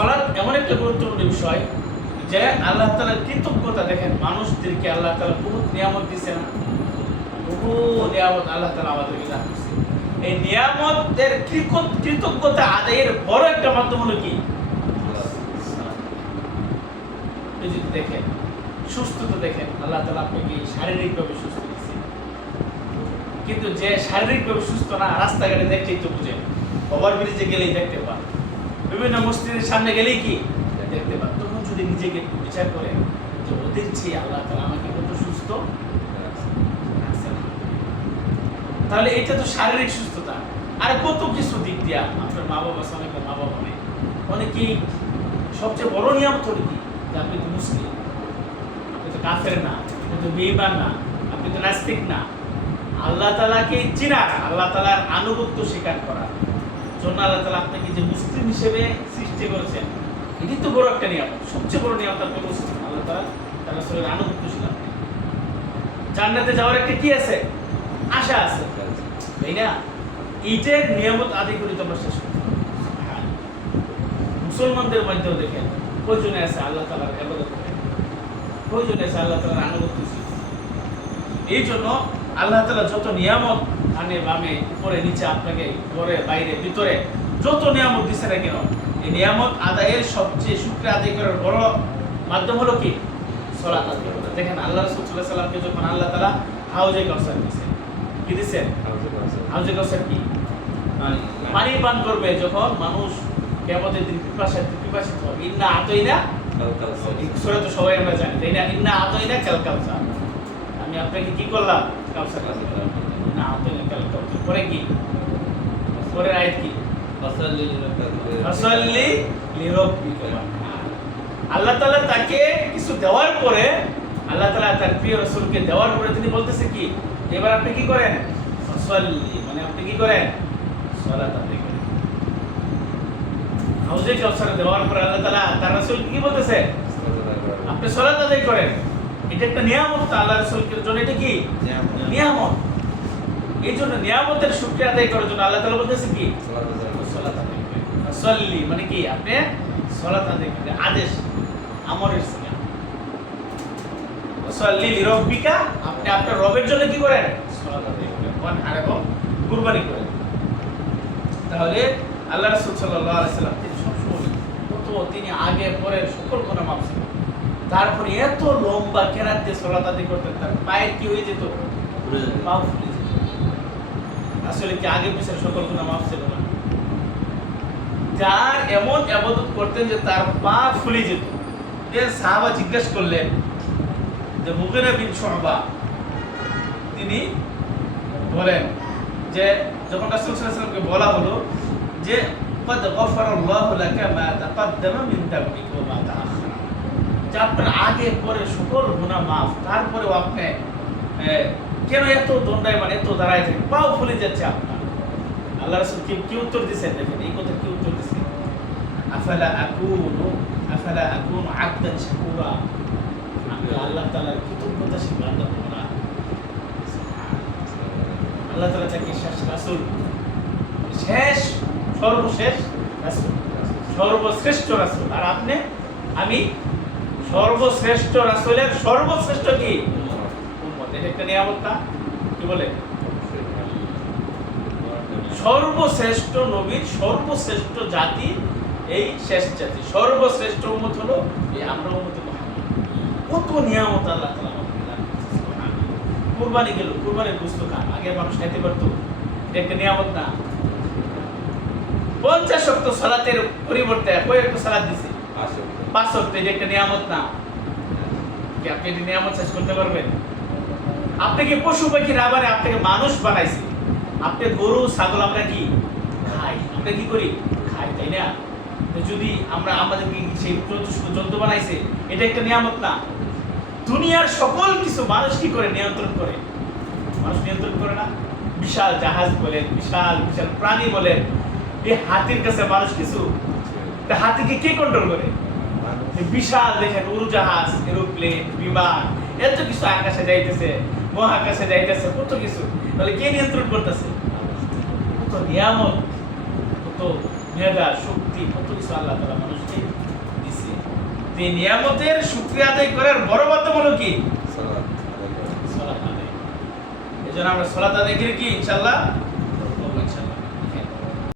সালাত এমন একটা গুরুত্বপূর্ণ বিষয় যে আল্লাহ তাআলার কৃতজ্ঞতা দেখেন, মানুষদেরকে আল্লাহ তাআলা বহুত নিয়ামত দিয়েছে না, বহু নিয়ামত আল্লাহ তাআলা আমাদেরকে দান করেছে। এই নিয়ামতের কৃতজ্ঞতা আদায়ের বড় একটা মাধ্যম হলো কি? যদি দেখেন সুস্থতা, দেখেন আল্লাহ তাআলা আপনাকে শারীরিকভাবে সুস্থ দিয়েছে, কিন্তু যে শারীরিকভাবে সুস্থ না, রাস্তাঘাটে দেখলেই তো বুঝেন, ওভারব্রিজে গেলেই দেখতে পান, বিভিন্ন মসজিদের সামনে গেলেই কি দেখতে পান। তখন যদি নিজেকে একটু বিচার করেন যে ওদের চেয়ে আল্লাহ তাআলা আমাকে কত সুস্থ রাখছেন, তাহলে এটা তো শারীরিক সুস্থতা। আর কত কিছু দিক দিয়া আপনার মা বাবা আছে, অনেকের মা বাবা নেই, অনেকেই সবচেয়ে বড় নিয়ামত হলো কি যে আপনি তো মুসলিম, আপনি তো কাফের না, আপনি তো বেঈমান না, আপনি তো নাস্তিক না। আল্লাহ তাআলাকে চিনা, আল্লাহ তাআলার আনুগত্য স্বীকার করা জন্য আল্লাহ তাআলা আপনাকে যে মুসলিম হিসেবে সৃষ্টি করেছেন, এটি তো বড় একটা নিয়ামত। সবচেয়ে বড় নিয়ামত আপনি মুসলিম, আল্লাহ তাআলা তার রাসূলের আনুগত্যশীল। জান্নাতে যাওয়ার একটা কি আছে? আশা আছে, তাই না? এইটার নিয়ামত আদায় করে তোমরা শেষ করতে হবে। মুসলমানদের মধ্যেও দেখেন প্রয়োজনে আছে আল্লাহ তাআলার ইবাদত করে, প্রয়োজনে আছে আল্লাহ তাআলার আনুগত্যশীল। এই জন্য আল্লাহ তাআলা যত নিয়ামত ডানে বামে উপরে নিচে আপনাকে ঘরে বাইরে ভিতরে যত নিয়ামত দিচ্ছে না কেন, এই নিয়ামত আদায়ের সবচেয়ে শুকরিয়া আদায় করার বড় মাধ্যম হলো কি? সালাত আদায় করা। দেখেন আল্লাহ রাসূল সাল্লাল্লাহু আলাইহি সাল্লামকে যখন আল্লাহ তাআলা হাউজে কাউসার দিয়েছেন, কি দিয়েছেন? হাউজে কাউসার কি? পানি পান করবে যখন মানুষ কিয়ামতের দিন পিপাসিত হবে। ইন্না আতাইনা সূরা তো সবাই আমরা জানি, তাই না? ইন্না আতাইনা কাল কাউসার, আমি আপনাকে কি করলাম? কাউসার দিলাম। না আতাইনা কাল কাউসার পরে কি? পরের আয়াত কি? ফাসাল্লি লিরাব্বিকা। আল্লাহ তাআলা তাকে কিছু দেওয়ার পরে, আল্লাহ তাআলা তার প্রিয় রাসূলকে দেওয়ার পরে তিনি বলতেছে কি, এবার আপনি কি করেন? ফাসাল্লি, মানে আপনি কি করেন? সালাত আদায় করেন। হাউজে কাউসার দেওয়ার পরে আল্লাহ তাআলা তার রাসূলকে কি বলতেছে? আপনি সালাত আদায় করেন। এটা একটা নিয়ামত আল্লাহ রাসূলের জন্য। এটা কি নিয়ামত? এই জন্য নিয়ামতের শুকরিয়া আদায় করার জন্য আল্লাহ তাআলা বলতেছে কি? সালাত আদায় করেন। সাল্লি মানে কি? আপনি সালাত আদায় করেন, আদেশ আমরের সিগা। সাল্লি লিরাব্বিকা, আপনি আপনার রবের জন্য কি করেন? সালাত আদায় করেন, আর এবং কুরবানি করেন। তাহলে আল্লাহ রাসূল সাল্লাল্লাহু আলাইহি সাল্লাম তিনি সবসময় তিনি আগে পরে সকল গুনাহ মাফ ছিল। তারপরে এত লম্বা কেরাত দিয়ে সালাত আদায় করতেন, তার পায়ের কি হয়ে যেত? পা ফুলে যেত। আসলে কি আগে পিছের সকল গুনাহ মাফ ছিল না? যার এমন ইবাদত করতেন যে তার পা ফুলে যেত। যে সাহাবা জিজ্ঞেস করলেন যে মুগীরা বিন শুবা, তিনি বলেন যে যখন রাসূল সাল্লাল্লাহু আলাইহি ওয়াসাল্লামকে বলা হলো যে قد غفر الله لك ما تقدم من ذنبك وما تأخر, যে আপনার আগে পরে সকল গুনাহ মাফ, তারপরেও আপনি কেন এত দণ্ডায়মান, এত দাঁড়ায় থাকেন, পাও ফুলে যাচ্ছে আপনার। আল্লাহ রাসূল কি উত্তর দিয়েছেন? দেখেন এই কথা কি উত্তর দিয়েছেন? আফালা আকুনু আবদান শাকুরা, আমি আল্লাহ তাআলার কৃতজ্ঞতাশীল বান্দা হব না? আল্লাহ তাআলা তাকে শেষ রাসূল, শেষ সর্বশেষ রাসূল, সর্বশ্রেষ্ঠ রাসূল। আর আপনি আমি সর্বশ্রেষ্ঠ রাসূলের সর্বশ্রেষ্ঠ কি উম্মত। এটা একটা নিয়ামত না? কি বলে? সর্বশ্রেষ্ঠ নবীর সর্বশ্রেষ্ঠ জাতি এই শেষ জাতি, সর্বশ্রেষ্ঠ উম্মত হলো এই আমরা উম্মতে মুহাম্মদ। কত নিয়ামত আল্লাহ তাআলা আমাদের দান করেছেন। সুবহানাল্লাহ। কুরবানি গেল, কুরবানির গোশত খান, আগে মানুষ খেতে পারতো, এটা একটা নিয়ামত না? 50 ওয়াক্ত সালাতের পরিবর্তে কয় ওয়াক্ত সালাত দিছে? 5 ওয়াক্ত। এটা একটা নিয়ামত না? কি আপনি এই নিয়ামত শেষ করতে পারবেন? আপনাকে পশু পাখি না বানায় আপনাকে মানুষ বানাইছে। আপনি গরু ছাগল আমরা কি খাই? আমরা কি করি? খাই, তাই না? যদি আমরা আমাদেরকে সেই জন্তু বানাইছে, এটা একটা নিয়ামত না? দুনিয়ার সকল কিছু মানুষ কি করে নিয়ন্ত্রণ করে? মানুষ নিয়ন্ত্রণ করে না? বিশাল জাহাজ বলেন, বিশাল বিশাল প্রাণী বলেন, এই হাতির কাছে মানুষ কিছু? হাতিকে কে কন্ট্রোল করে? বিশাল দেখেন উড়োজাহাজ, এরোপ্লেন, বিমান, এত কিছু আকাশে যাইতেছে, মহাকাশে যাইতেছে, কত কিছু। তাহলে কে নিয়ন্ত্রণ করতেছে? কত নিয়ামত, কত মেধা শক্তি কত কিছু আল্লাহ তাআলা মানুষকে দিয়েছে। এই নিয়ামতের শুকরিয়া আদায় করার বড় মাধ্যম হলো কি? সালাত আদায়। এজন্য আমরা সালাত আদায় করি কি ইনশাআল্লাহ করব ইনশাআল্লাহ।